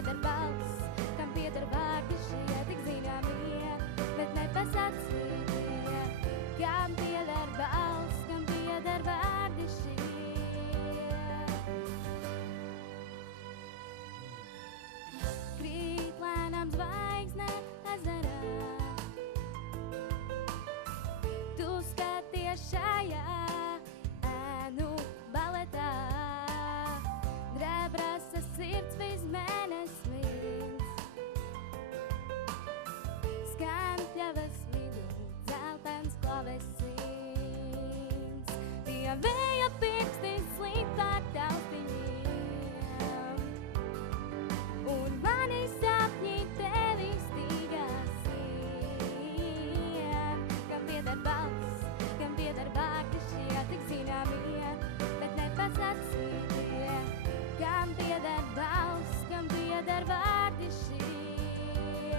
pieder balss, kam pieder vārdi šie tik zināmie, bet nepasacītie. Kam pieder balss, kam pieder vārdi šie. Krīt lēnām zvaigzne ezerā, tu skaties šajā ēnu baletā. Drēbrasa sirds viss mēneslis, skan pļavas vidū dzeltens klavesīns. Tie vēja pirksti slīd pār taustiņiem, un mani sapņi tevi stīgās ien. Kam pieder balss, kam pieder vārdi šie tik zināmie, bet nepasacītie. Kam pieder balss, kam pieder vārdi šie.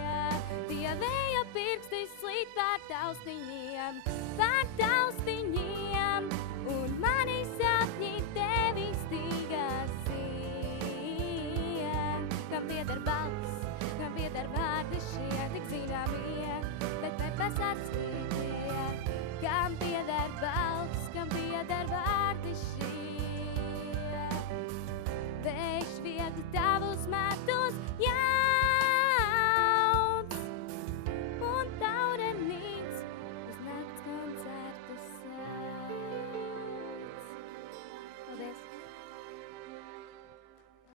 Tie vēja pirksti slīd pār taustiņiem, un mani sapņi tevi stīgās ien. Kam pieder balss, kam pieder vārdi šie tik zināmie, bet nepasacītie.